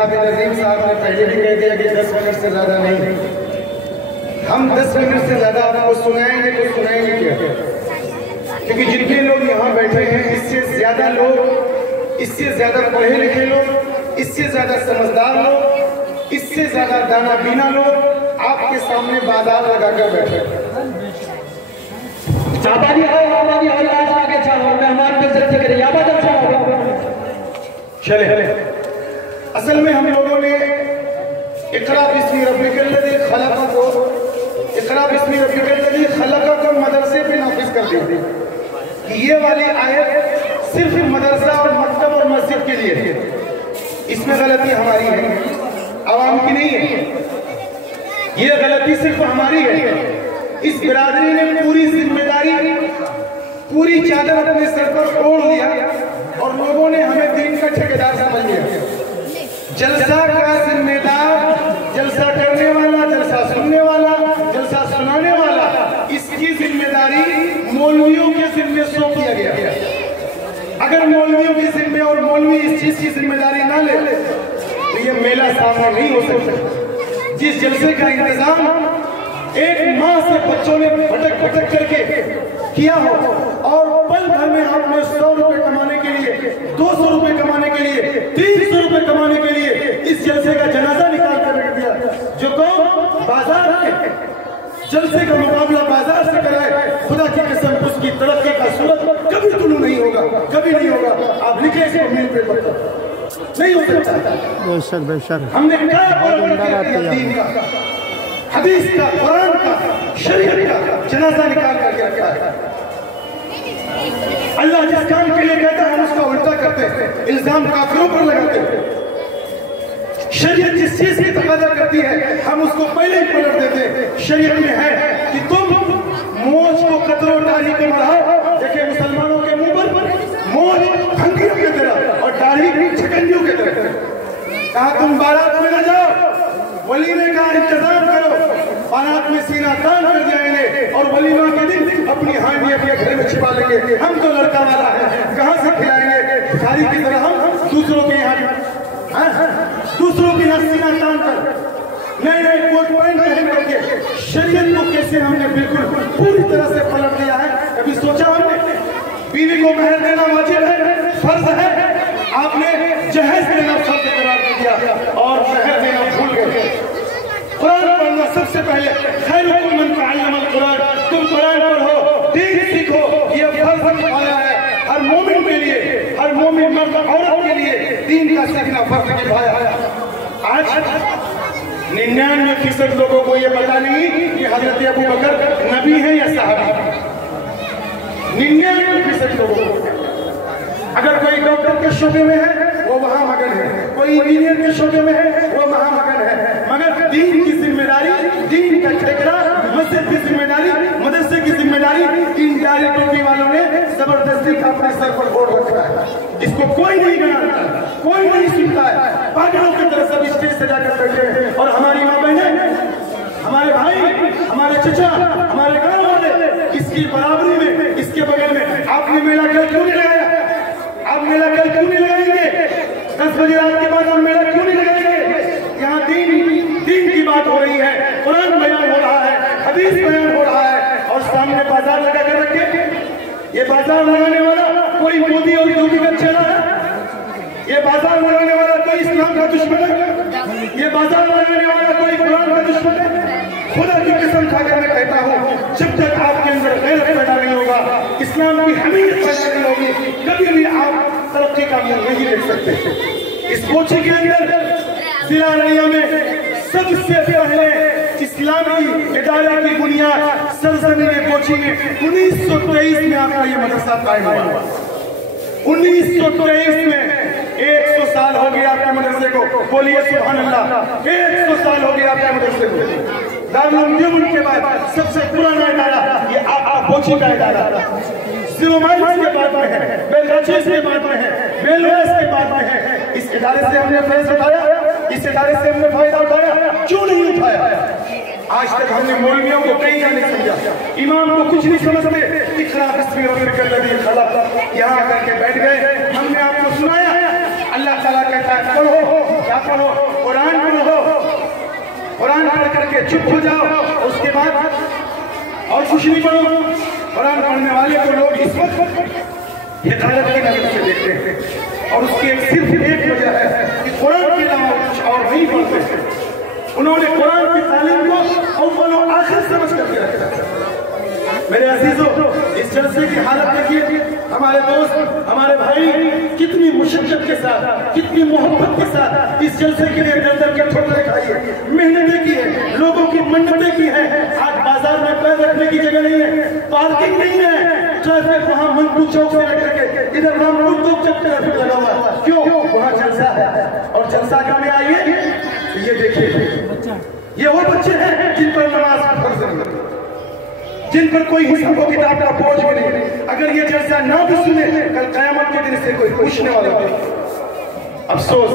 साहब नजीम साहब ने पहले भी कह दिया कि 10 मिनट से ज़्यादा नहीं, हम 10 मिनट से ज़्यादा आपको सुनाएंगे तो सुनाएंगे क्या? क्योंकि जितने लोग यहाँ बैठे हैं, इससे ज़्यादा लोग, इससे ज़्यादा पढ़े लिखे लोग, इससे ज़्यादा समझदार लोग, इससे ज़्यादा दाना बीना लोग आपके सामने बाजार लगा कर बैठे हैं। चले, असल में हम लोगों ने इक़रा बिस्मि रब्बिकल्लज़ी खलक़ को, इक़रा बिस्मि रब्बिकल्लज़ी खलक़ को मदरसे पे नाफिज कर दी कि ये वाली आयत सिर्फ मदरसा और मकतब और मस्जिद के लिए है। इसमें गलती हमारी है, आवाम की नहीं है। ये गलती सिर्फ हमारी है। इस बिरादरी ने पूरी जिम्मेदारी, पूरी चादर अपने सर पर ओढ़ लिया और लोगों ने हमें दीन का ठेकेदार समझ लिया। जलसा का जिम्मेदार, जलसा करने वाला, जलसा सुनने वाला, जलसा सुनाने वाला, इसकी जिम्मेदारी मौलवियों के जिम्मे सौंप दिया गया। अगर मौलवियों के जिम्मे और मौलवी इस चीज की जिम्मेदारी ना ले तो ये मेला सामने नहीं हो सकता। जिस जलसे का इंतजाम एक माह से बच्चों ने भटक भटक करके किया हो और पल भर में आपने 100 रुपए कमाने के लिए, 200 रुपए कमाने के लिए, 300 रुपए कमाने के लिए इस जलसे का जनाजा निकाल कर रख दिया। जो कौन बाजार के जलसे का मुकाबला बाजार से कराए, खुदा की कसम उसकी तरक्की का सूरत कभी तुलू नहीं होगा, कभी नहीं होगा। आप लिखे इसको मील पेपर पर, नहीं हो सकता। बेशक बेशक हमने क्या दीन का, हदीस का, कुरान का, शरीयत का जनाजा निकाल करके रखा है। अल्लाह जिस काम के लिए कहता है हम उसका उल्टा करते हैं, इल्जाम काफिरों पर लगाते हैं। शरीयत जिस चीज की तकादा करती है हम उसको पहले ही पलट देते हैं। शरीयत में है कि तुम मोज को कतरों दाढ़ी को बढ़ाओ। देखिए मुसलमानों के मुंह पर मोज भंगियों की तरह और दाढ़ी छकंजियों की तरह। कहा तुम बारात में न जाओ, वलीमे का इंतजाम करो, बारात में सीना तान कर जाएंगे और वलीमा के दिन अपनी हांडी अपने घर में छिपा लेंगे। हम तो लड़का वाला है, कहाँ से खिलाएंगे? भिखारी की तरह हम दूसरों के यहाँ, दूसरों के यहाँ सीना तान कर नए नए कोट पैंट पहन करके शरीयत को कैसे हमने बिल्कुल पूरी तरह से पलट दिया है। कभी सोचा हमने? बीवी को महर देना वाजिब है, फर्ज है, आपने जहेज देना फर्ज करार दिया और महर देना भूल गए। कुरान पढ़ना सबसे पहले, खैरुकुम मन तअल्लमल कुरान, तुम कुरान पढ़ो, दीन सीखो, ये फर्ज किफाया है हर मोमिन के लिए, हर मोमिन मर्द औरत के लिए दीन का सीखना फर्ज किफाया है। आज 99% लोगों को ये पता नहीं कि हजरत अबू बकर नबी है या सहाबी। 99% लोगों को। अगर कोई डॉक्टर के शोबे में है वो वहां मगन है, कोई इंजीनियर के शोबे में है वो वहां मगन है, मगर दीन की जिम्मेदारी, दीन का ठेकेदार, मस्जिद की जिम्मेदारी, मदरसे की जिम्मेदारी इन जारी टोपी वालों ने जबरदस्ती अपने सर पर ओढ़ रखा है। इसको कोई नहीं जानता, कोई नहीं सुनता है। पागलों की तरह सब स्टेज सजा कर बैठे हैं और हमारी माँ बहनें, हमारे भाई, हमारे चचा, हमारे गाँव वाले इसकी बराबरी में, इसके बगल में आपने मेला कल क्यों नहीं लगाया? आप मेला कल क्यों नहीं लगाएंगे? 10 बजे रात के बाद हम मेला क्यों नहीं लगाएंगे? यहाँ दीन की बात हो रही है, कुरान बयान हो रहा है, हदीस बयान हो रहा है और सामने बाजार लगा कर रखे। ये बाजार लगाने वाला कोई मोदी और योगी का चेला है? ये बाजार लगाने वाला कोई इस्लाम का दुश्मन है? ये बाजार लगाने वाला कोई कुरान का दुश्मन है? खुदा की कसम खाकर मैं कहता हूँ, जब तक आपके अंदर गैरत पैदा नहीं होगा, इस्लाम की हमीयत पैदा नहीं होगी, कभी भी आप तरक्की का मुंह नहीं देख सकते। इस कोची के अंदर जिला रैया में सबसे पहले इस्लामी इदारे की बुनियाद सरजमीन कोची में 1923 में आपका ये मदरसा कायम हुआ। 1923 में 100 साल हो गया आपके मदरसे को। बोलिए सुभान अल्लाह। 100 साल हो गया आपके मदरसे को। दारुल उलूम के बाद सबसे पुराना इदारा ये कोची का इदारा सिरोमाइल्स के बाद में है, बेलगाचीज के बाद में है, बेलवेस के बाद में है। इस इदारे से हमने फैज उठाया, इस इदारे से हमने फायदा उठाया, क्यों नहीं उठाया? आज तक हमने मौलवियों को कहीं नहीं समझा, इमाम को कुछ नहीं समझते। इक़रा बिस्मि रब्बिकल्लज़ी खलक़ यहाँ करके बैठ गए। हमने आपको सुनाया, अल्लाह ताला कहता है पढ़ो, क्या पढ़ो? कुरान पढ़ो। कुरान पढ़ करके चुप हो जाओ, उसके बाद और कुछ नहीं पढ़ो। कुरान पढ़ने वाले को लोग इस वक्त हिदायत की नजर से देखते हैं, और उसकी सिर्फ एक वजह है कि कुरान के अलावा कुछ और नहीं पढ़ते। उन्होंने कुरान की तालीम को अव्वल और आखिर समझ करके रखा। मेरे अजीजों, इस जलसे की हालत देखिए, हमारे दोस्त, हमारे भाई कितनी मुशक्कत के साथ, कितनी मोहब्बत के साथ इस जलसे के लिए दर के ठोकरें खाई है, मेहनतें की है, लोगों की मन्नतें की है। आज बाजार में पैर रखने की जगह नहीं है, पार्किंग नहीं है, ट्रैफिक वहाँ मंटू चौक से लेकर के इधर रामपुर चौक तक ट्रैफिक लगा हुआ है। क्यों? वहाँ जलसा है। और जलसा का में आइए, ये देखिए, ये वो बच्चे हैं जिन पर नमाज फर्ज नहीं, जिन पर कोई हिसाब व किताब का बोझ भी नहीं। अगर ये जलसा ना भी सुने, कल कयामत के दिन से कोई पूछने वाला नहीं। अफसोस,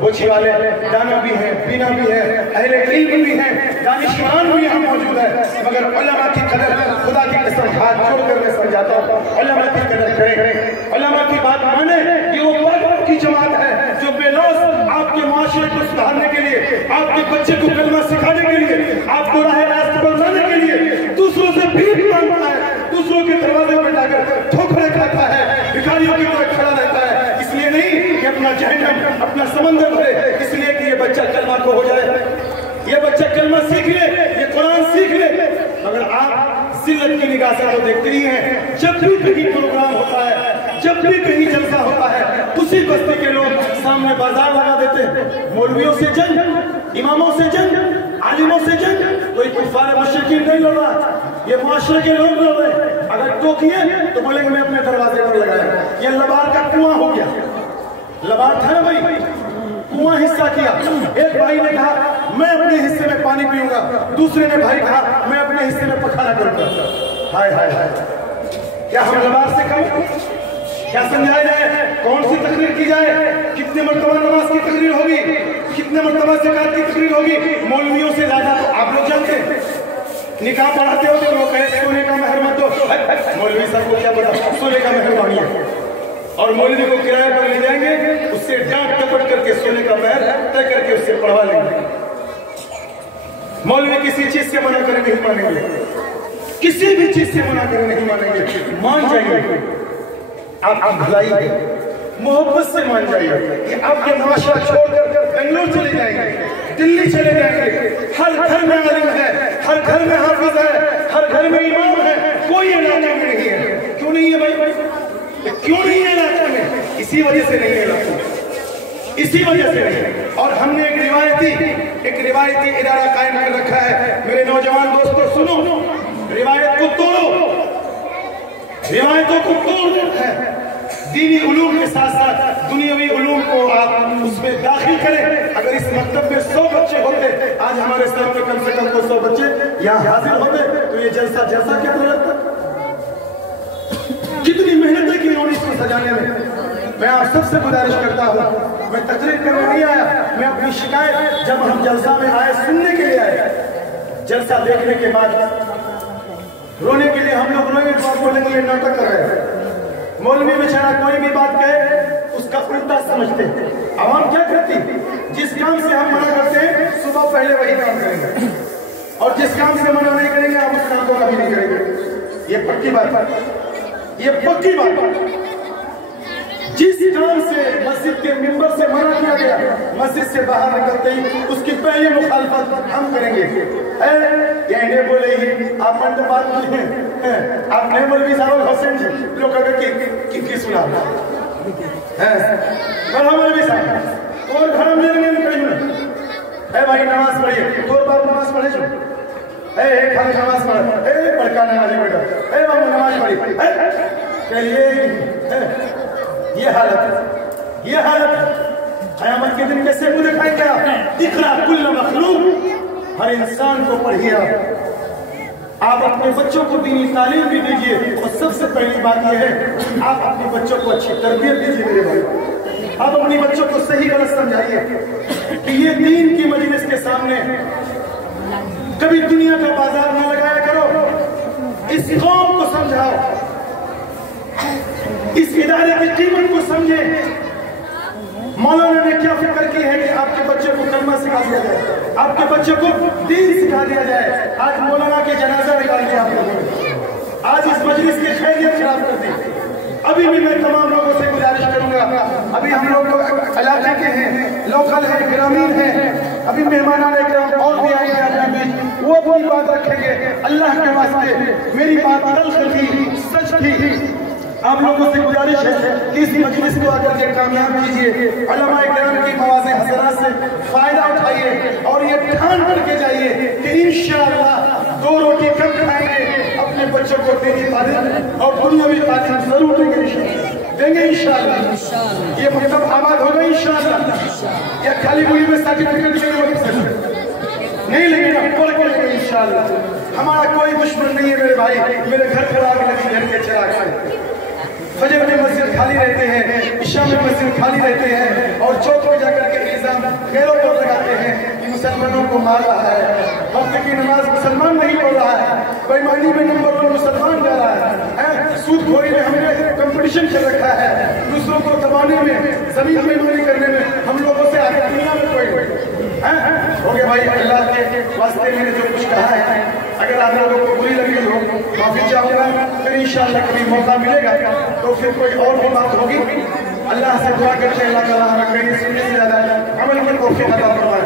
बोझी वाले दाना भी हैं, बीना भी है, अहले इल्म भी हैं, दानिशमान भी यहाँ मौजूद है, मगर उलमा की कदर, खुदा की कसम हाथ जोड़ कर मैं समझाता हूँ, उलमा की कदर करें, उलमा की बात माने। ये वो बर्बर की जमात है जो बेलौस आपके माशरे को सुधारने के लिए, आपके बच्चे को कलमा सिखाने के लिए, आपको राह रास्त पर लाने के लिए दूसरों से भीख मांगता है, दूसरों के दरवाजे पर जाकर ठोकरें खाता है, भिखारियों की तरह खड़ा रहता है। इसलिए नहीं कि अपना जहन्नम, अपना समंदर भरे, इसलिए कि ये बच्चा कलमा को हो जाए, ये बच्चा कलमा सीख ले, ये कुरान सीख ले। मगर आप जिल्लत की निगाह से तो देखते ही हैं, जब भी कहीं प्रोग्राम होता है, जब भी कहीं जलसा होता है, उसी बस्ती के लोग सामने बाजार लगा देते हैं। मौलवियों से जंग, इमामों से जंग, आलिमों से जंग, कोई कुफार मुशरिकीन नहीं लड़ रहा, ये माशरे के लोग लड़ रहे हैं। अगर टोकिए तो बोलेंगे मैं अपने दरवाजे पर लगाया। ये लबार का कुआं हो गया, लबार था ना भाई, कुआं हिस्सा किया। एक भाई ने कहा मैं अपने हिस्से में पानी पीऊंगा, दूसरे ने भाई कहा मैं अपने हिस्से में पखाना करूंगा। हाय हाय हाय, क्या हम लबार से कम? क्या समझाया जाए? कौन सी तकरीर की जाए? कितने मरतबा नमाज की तकरीर होगी, कितने मरतबा ज़कात की तकरीर होगी? मौलवियों से ज्यादा तो आप लोग जानते हैं। निकाह पढ़ाते हो तो लोग कहे सोने का महर मत दो, मौलवी साहब को क्या पता सोने का महर मांगिए, और मौलवी को किराए पर ले जाएंगे, उससे डांट टपट करके सोने का महर तय करके उससे पढ़वा लेंगे। मौलवी किसी चीज से मना करे नहीं मानेंगे, किसी भी चीज से मना करे नहीं मानेंगे, मान जाएंगे आपकी भलाई मोहब्बत से मान जाइए। ये आपके माशरा छोड़कर बेंगलोर चले जाएंगे, दिल्ली चले जाएंगे, हर घर में आलिम है, हर घर में हाफिज है, हर घर में इमाम है, कोई इलाके में नहीं है। क्यों नहीं है भाई? क्यों नहीं है इलाके में? इसी वजह से नहीं है इलाके में, इसी वजह से नहीं। और हमने एक रिवायती इदारा कायम कर रखा है। मेरे नौजवान दोस्तों सुनो, रिवायत को तोड़ो, रिवायतों को तोड़ देना है। दीनी उलूम के साथ साथ दुनियावी उलूम को आप उसमें दाखिल करें। अगर इस मकतब में 100 बच्चे होते, आज हमारे सामने कम से कम 100 बच्चे यहाँ हाजिर होते, तो ये जलसा क्या लगता? कितनी मेहनत की उन्होंने इसको सजाने में। मैं आप सबसे गुजारिश करता हूँ, मैं तकरीर करने नहीं आया, मैं अपनी शिकायत जब हम जलसा में आए सुनने के लिए आए, जलसा देखने के बाद रोने के लिए हम लोग रोएंगे तो आप बोलेंगे ये नाटक कर रहे हैं। मौलवी बेचारा कोई भी बात कहे उसका उल्टा समझते हैं। आवाम क्या करती? जिस काम से हम मना करते हैं सुबह पहले वही काम करेंगे, और जिस काम से मना नहीं करेंगे आप उस काम को कभी नहीं करेंगे। ये पक्की बात, ये पक्की बात। जिस काम से मस्जिद के मिंबर से मना किया गया, मस्जिद से बाहर निकलते ही उसकी पहली मुखालफत हम करेंगे। ये इन्हें बोलेगी आप मन बात की है, आप नहीं मौलवी साहब हुसैन जी लोग अगर की सुना मौलवी साहब और घर में कहीं भाई नमाज पढ़िए, दो बार नमाज पढ़े जो खाली नमाज पढ़े, बड़का नमाज बेटा बाबू नमाज पढ़ी। ये हालत क़यामत के दिन कैसे मुंह दिखाएंगे आप? इक़रा कुल्ल मखलूक, हर इंसान को पढ़िए। आप अपने बच्चों को दीनी तालीम भी दीजिए, और सबसे पहली बात यह है आप अपने बच्चों को अच्छी तरबियत दीजिए। मेरे भाई, आप अपने बच्चों को सही गलत समझाइए कि ये दीन की मजलिस के सामने कभी दुनिया का बाजार न लगाया करो। इस कौम को समझाओ, इस इदारे की कीमत को समझे। مولانا نے کیا فکر کی ہے کہ آپ کے بچے کو کلمہ سکھا دیا جائے، آپ کے بچے کو دین سکھا دیا جائے۔ آج مولانا کے جنازہ نکال دیا آپ لوگوں نے، آج اس مجلس کی خیریت خراب کر دی۔ ابھی بھی میں تمام لوگوں سے گزارش کروں گا، ابھی ہم لوگ علاقے کے ہیں، لوکل ہیں، گرامین ہیں، ابھی مہمانان اکرام اور بھی آئے ہیں اپنے بیچ، وہ اپنی بات رکھیں گے۔ اللہ کے واسطے میری بات تلخ تھی، سچ تھی، آپ لوگوں سے گزارش ہے کہ اس مجلس کو اگر کے کامیاب کیجئے، علماء کرام کی مواضع حضرات سے فائدہ اٹھائیے اور یہ ٹھان کر کے جائیے کہ انشاءاللہ 2 روٹی کم کھائیں گے، اپنے بچوں کو دینی تعلیم اور دنیاوی تعلیم ضرور دیں گے انشاءاللہ۔ یہ مکتب آباد ہوگا انشاءاللہ، یا خالی بولی میں سرٹیفکیٹ نہیں لگے گا، پڑھ کے لگے انشاءاللہ۔ ہمارا کوئی دشمن نہیں ہے میرے بھائی، میرے گھر چراغ لگی، گھر کے چراغ سے فجر میں مسجد خالی رہتے ہیں، عشاء میں مسجد خالی رہتے ہیں، اور چوک میں جا کر کے الزام غیروں پر لگاتے ہیں کہ مسلمانوں کو مار رہا ہے، وقت کی نماز مسلمان نہیں پڑھ رہا ہے، بےایمانی میں نمبر 1 مسلمان جا رہا ہے، سود خوری میں ہم نے کمپٹیشن کر رکھا ہے، دوسروں کو دبانے میں، زمین بےایمانی کرنے میں ہم لوگوں سے آگے دنیا میں کوئی ہو گیا۔ بھائی اللہ کے واسطے میں نے جو کچھ کہا ہے، اگر آپ لوگوں کو بری لگی ہو معافی چاہوں گا، پھر انشاءاللہ کبھی موقع ملے گا تو پھر کوئی اور بھی بات ہوگی۔ اللہ سے دعا کرتے ہیں اللہ تعالیٰ ہمیں کہیں سننے سے زیادہ عمل کی توفیق عطا فرمائے۔